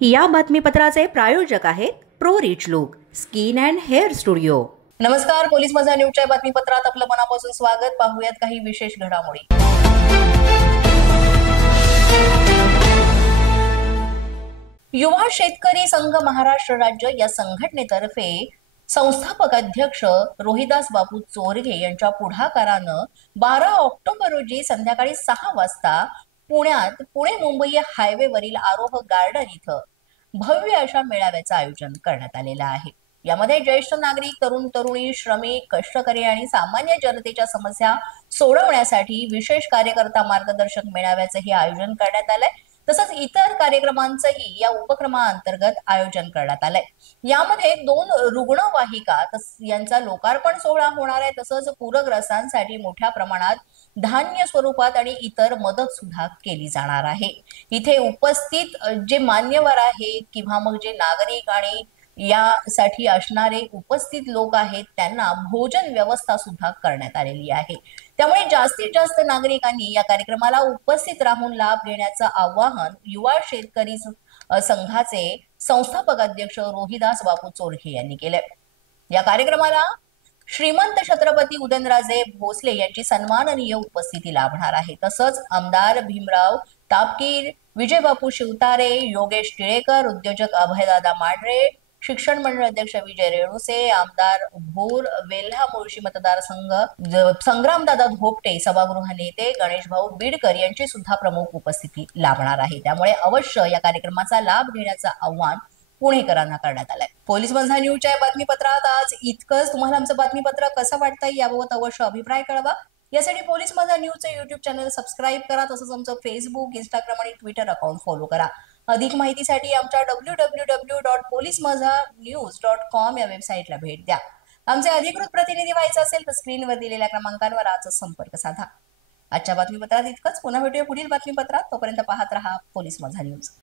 या बातमीपत्राचे प्रायोजक आहेत pro rich look skin and hair studio. नमस्कार, पोलीस माझा न्यूजच्या बातमीपत्रात आपलं मनापासून स्वागत। पाहूयात काही विशेष घडामोडी। युवा शेतकरी संघ महाराष्ट्र राज्य या संघटनेतर्फे संस्थापक अध्यक्ष रोहिदास बापू चोरघे यांच्या पुढाकारानं 12 ऑक्टोबर रोजी संध्याकाळी 6 वाजता पुण्यात पुणे मुंबई हायवेवरील आरोह गार्डन इथं भव्य अशा मेळाव्याचं आयोजन करण्यात आलेलं आहे। यामध्ये ज्येष्ठ नागरिक, तरुण तरुणी, श्रमिक, कष्टकरी आणि सामान्य जनतेच्या समस्या सोडवण्यासाठी विशेष कार्यकर्ता मार्गदर्शक मेळाव्याचंही आयोजन करण्यात आलंय। तसंच इतर कार्यक्रमांचंही या उपक्रमाअंतर्गत आयोजन करण्यात आलंय। यामध्ये 2 रुग्णवाहिका यांचा लोकार्पण सोहळा होणार आहे। तसंच पूरग्रस्तांसाठी मोठ्या प्रमाणात धान्य स्वरूपात आणि इतर मदत सुद्धा केली जाणार आहे। इथे उपस्थित जे मान्यवर आहेत किंवा मग जे नागरिक आणि यासाठी असणारे उपस्थित लोक आहेत त्यांना भोजन व्यवस्था सुद्धा करण्यात आलेली आहे। त्यामुळे जास्तीत जास्त नागरिकांनी या कार्यक्रमाला उपस्थित राहून लाभ घेण्याचं आवाहन युवा शेतकरी संघाचे संस्थापक अध्यक्ष रोहिदास बापू चोरघे यांनी केलंय। या कार्यक्रमाला श्रीमंत छत्रपती उदयनराजे भोसले यांची सन्माननीय उपस्थिती लाभणार आहे। तसंच आमदार भीमराव तापकीर, विजय बापू शिवतारे, योगेश टिळेकर, उद्योजक अभयदादा मांढरे, शिक्षण मंडळ अध्यक्ष विजय रेणुसे, आमदार भोर वेल्हा मुळशी मतदारसंघ संग्रामदादा धोपटे, सभागृह नेते गणेश भाऊ बीडकर यांची सुद्धा प्रमुख उपस्थिती लाभणार आहे। त्यामुळे अवश्य या कार्यक्रमाचा लाभ घेण्याचं आव्हान पुणेकरांना करण्यात आलंय। पोलीस माझा न्यूजच्या बातमीपत्रात आज इतकंच। तुम्हाला आमचं बातमीपत्र कसं वाटतंय याबाबत अवश्य अभिप्राय कळवा। यासाठी पोलीस माझा न्यूजचे YouTube चॅनल सबस्क्राईब करा। तसंच आमचं फेसबुक, इंस्टाग्राम आणि ट्विटर अकाउंट फॉलो करा। अधिक माहितीसाठी आमच्या www.policemazanews.com या वेबसाईटला भेट द्या। आमचे अधिकृत प्रतिनिधी व्हायचं असेल तर स्क्रीनवर दिलेल्या क्रमांकांवर आजच संपर्क साधा। आजच्या बातमीपत्रात इतकंच। पुन्हा भेटूया पुढील बातमीपत्रात। तोपर्यंत पाहत रहा पोलीस माझा न्यूज।